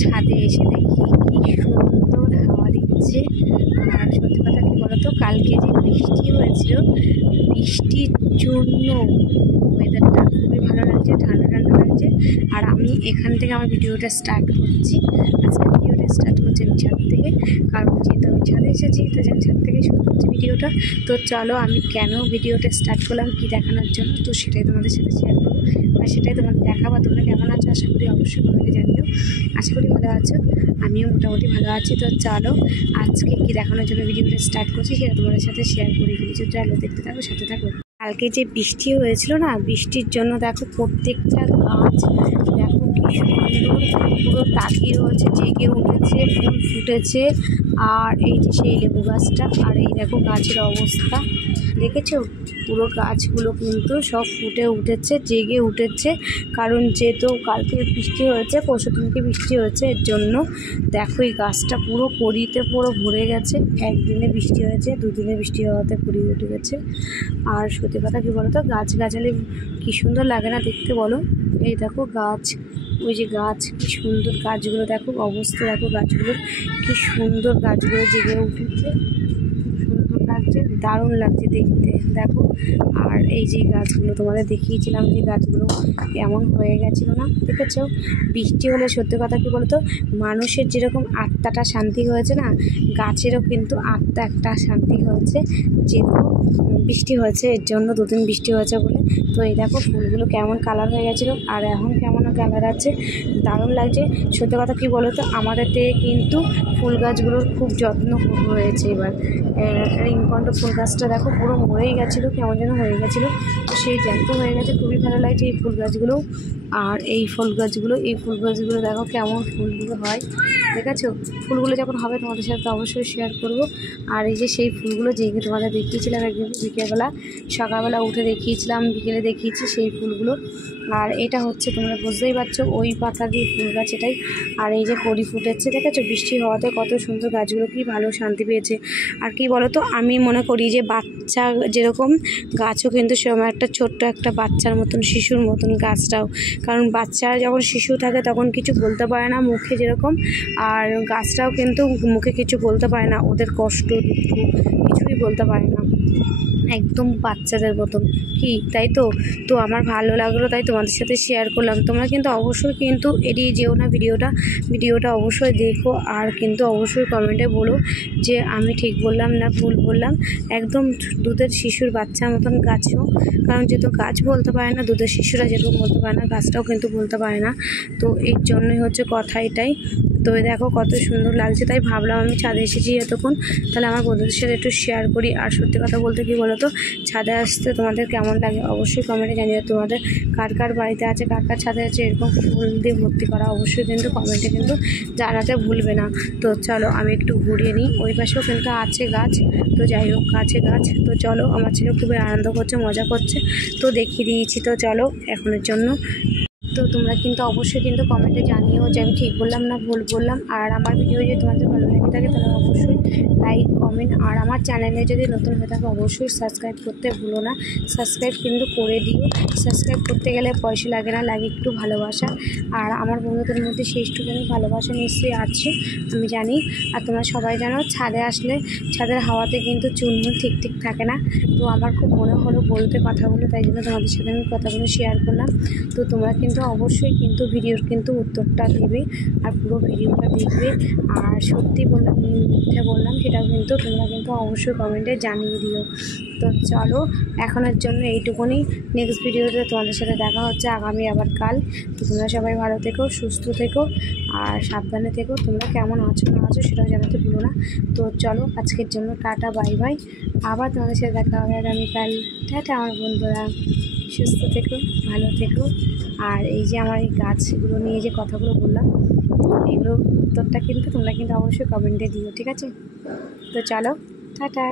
ছাদে এসে দেখি কি সুন্দর হাওয়া দিচ্ছে। আর সত্যি কথা কি বলতো, কালকে যে বৃষ্টি হয়েছিল, বৃষ্টির জন্য ওয়েদারটা খুবই ভালো লাগছে, ঠান্ডা ঠান্ডা লাগছে। আর আমি এখান থেকে আমার ভিডিওটা স্টার্ট করছি। আজকে ভিডিওটা স্টার্ট করছি আমি ছাদ থেকে, কারণ যেহেতু আমি ছাদে এসেছি তো আমি ছাদ থেকে শুরু করছি ভিডিওটা। তো চলো আমি কেন ভিডিওটা স্টার্ট করলাম, কি দেখানোর জন্য, তো সেটাই তোমাদের সাথে শেয়ার করবো। আর সেটাই তোমাদের দেখাবো। তোমরা কেমন আছো আশা করি অবশ্যই কমেন্টে জানিও। আশা করি ভালো আছো, আমিও মোটামুটি ভালো আছি। তো চলো আজকে কি দেখানোর জন্য ভিডিওটা স্টার্ট করছি সেটা তোমাদের সাথে শেয়ার করে ফেলেছি। চলো দেখতে থাকো, সাথে থাকো। কালকে যে বৃষ্টি হয়েছিল না, বৃষ্টির জন্য দেখো প্রত্যেকটা গাছ দেখো কি সুন্দর পুরো তাকিয়ে রয়েছে, জেগে উঠেছে, ফুল ফুটেছে। আর এই যে সেই লেবু গাছটা, আর এই দেখো গাছের অবস্থা দেখেছো, পুরো গাছগুলো কিন্তু সব ফুটে উঠেছে, জেগে উঠেছে। কারণ যেহেতু কালকে বৃষ্টি হয়েছে, পরশু দিনকে বৃষ্টি হয়েছে, এর জন্য দেখো এই গাছটা পুরো কড়িতে পুরো ভরে গেছে। একদিনে বৃষ্টি হয়েছে, দুদিনে বৃষ্টি হওয়াতে কড়ি উঠে গেছে। আর সত্যি কথা কী বলো তো, গাছগাছালি কী সুন্দর লাগে না দেখতে বলো। এই দেখো গাছ, ওই যে গাছ, কি সুন্দর গাছগুলো দেখো, অবস্থা দেখো গাছগুলোর কি সুন্দর, গাছগুলো জেগে উঠেছে, সুন্দর লাগছে, দারুণ লাগছে দেখতে দেখো। আর এই যে গাছগুলো তোমাদের দেখিয়েছিলাম, যে গাছগুলো কেমন হয়ে গেছিলো না, দেখেছ। বৃষ্টি হলে সত্যি কথা কী বলতো, মানুষের যেরকম আত্মাটা শান্তি হয়েছে না, গাছেরও কিন্তু আত্মা একটা শান্তি হয়েছে, যেহেতু বৃষ্টি হয়েছে, এর জন্য দুদিন বৃষ্টি হয়েছে বলে। তো এই দেখো ফুলগুলো কেমন কালার হয়ে গেছিলো, আর এখন কেমন কালার আছে, দারুণ লাগছে। সত্যি কথা কী বলো তো, আমাদের থেকে কিন্তু ফুল গাছগুলোর খুব যত্ন হয়েছে এবার। রিংকণ্ঠ ফুল গাছটা দেখো পুরো মরেই গেছিলো, কেমন যেন হয়ে গেছিলো, তো সেই জ্যান্ত হয়ে গেছে, খুবই ভালো লাগছে এই ফুল গাছগুলো। আর এই ফুল গাছগুলো দেখো কেমন ফুলগুলো হয়, দেখেছো। ফুলগুলো যখন হবে তোমাদের সাথে অবশ্যই শেয়ার করব। আর এই যে সেই ফুলগুলো যেগুলো তোমাদের দেখিয়েছিলাম একদিন বিকেলবেলা, সকালবেলা উঠে দেখিয়েছিলাম, বিকেলে দেখিয়েছি সেই ফুলগুলো। আর এটা হচ্ছে, তোমরা বুঝতেই পারছো, ওই পাতা দিয়ে ফুল গাছ এটাই। আর এই যে কড়ি ফুটেছে, দেখেছো, বৃষ্টি হওয়াতে কত সুন্দর, গাছগুলো কি ভালো শান্তি পেয়েছে। আর কি বলো তো, আমি মনে করি যে বাচ্চা যেরকম, গাছও কিন্তু সেরকম একটা ছোট্ট একটা বাচ্চার মতন, শিশুর মতন গাছটাও। কারণ বাচ্চারা যখন শিশু থাকে তখন কিছু বলতে পারে না মুখে যেরকম, আর গাছটাও কিন্তু মুখে কিছু বলতে পারে না, ওদের কষ্ট দুঃখ কিছুই বলতে পারে না, একদম বাচ্চাদের মতন কি, তাই তো। তো আমার ভালো লাগলো, তাই তোমাদের সাথে শেয়ার করলাম। তোমরা কিন্তু অবশ্যই কিন্তু এড়িয়ে যেও না ভিডিওটা অবশ্যই দেখো। আর কিন্তু অবশ্যই কমেন্টে বলো যে আমি ঠিক বললাম না ভুল বললাম। একদম দুধের শিশুর বাচ্চার মতন গাছও, কারণ যেহেতু গাছ বলতে পারে না, দুধের শিশুরা যেরকম বলতে পারে না, গাছটাও কিন্তু বলতে পারে না। তো এর জন্যই হচ্ছে কথা এটাই। তো দেখো কত সুন্দর লাগছে, তাই ভাবলাম আমি ছাদে এসেছি এতক্ষণ, তাহলে আমার বন্ধুদের সাথে একটু শেয়ার করি। আর সত্যি কথা বলতে কি বলো তো, ছাদে আসতে তোমাদের কেমন লাগে অবশ্যই কমেন্টে জানিও। তোমাদের কার কার বাড়িতে আছে, কার কার ছাদে আছে এরকম ফুল দিয়ে ভর্তি করা, অবশ্যই কিন্তু কমেন্টে কিন্তু জানাতে ভুলবে না। তো চলো আমি একটু ঘুরিয়ে নিই, ওই পাশেও কিন্তু আছে গাছ, তো যাই হোক কাছে গাছ। তো চলো, আমার ছেলে খুবই আনন্দ করছে, মজা করছে, তো দেখিয়ে দিয়েছি। তো চলো এখনের জন্য। তো তোমরা কিন্তু অবশ্যই কিন্তু কমেন্টে জানিও যে আমি ঠিক বললাম না ভুল বললাম। আর আমার ভিডিও যদি তোমাদের ভালো লেগে থাকে তাহলে অবশ্যই লাইক কমেন্ট, আর আমার চ্যানেলে যদি নতুন হয়ে থাকে অবশ্যই সাবস্ক্রাইব করতে ভুলো না। সাবস্ক্রাইব কিন্তু করে দিও, সাবস্ক্রাইব করতে গেলে পয়সা লাগে না, লাগে একটু ভালোবাসা। আর আমার বন্ধুদের মধ্যে সেইটুকুনি ভালোবাসা নিশ্চয়ই আছে, আমি জানি। আর তোমরা সবাই জানো, ছাদে আসলে ছাদের হাওয়াতে কিন্তু চুলমুল ঠিক থাকে না। তো আমার খুব মনে হলো বলতে কথাগুলো, তাই জন্য তোমাদের সাথে আমি কথাগুলো শেয়ার করলাম। তো তোমরা কিন্তু অবশ্যই কিন্তু ভিডিওর কিন্তু উত্তরটা দেবে, আর পুরো ভিডিওটা দেখবে। আর সত্যি বললাম মিথ্যে বললাম সেটাও কিন্তু তোমরা কিন্তু অবশ্যই কমেন্টে জানিয়ে দিও। তো চলো এখনের জন্য এইটুকুনি, নেক্সট ভিডিওতে তোমাদের সাথে দেখা হচ্ছে আগামী আবার কাল। তো তোমরা সবাই ভালো থেকো, সুস্থ থেকো, আর সাবধানে থেকো। তোমরা কেমন আছো না আছো সেটাও জানাতে ভুলো না। তো চলো আজকের জন্য টাটা, বাই বাই। আবার তোমাদের সাথে দেখা হবে আগামীকাল। টাটা আমার বন্ধুরা, সুস্থ থেকো, ভালো থেকো। আর এই যে আমার এই গাছগুলো নিয়ে যে কথাগুলো বললাম, এগুলোর উত্তরটা কিন্তু তোমরা কিন্তু অবশ্যই কমেন্টে দিও, ঠিক আছে। তো চলো টাটা।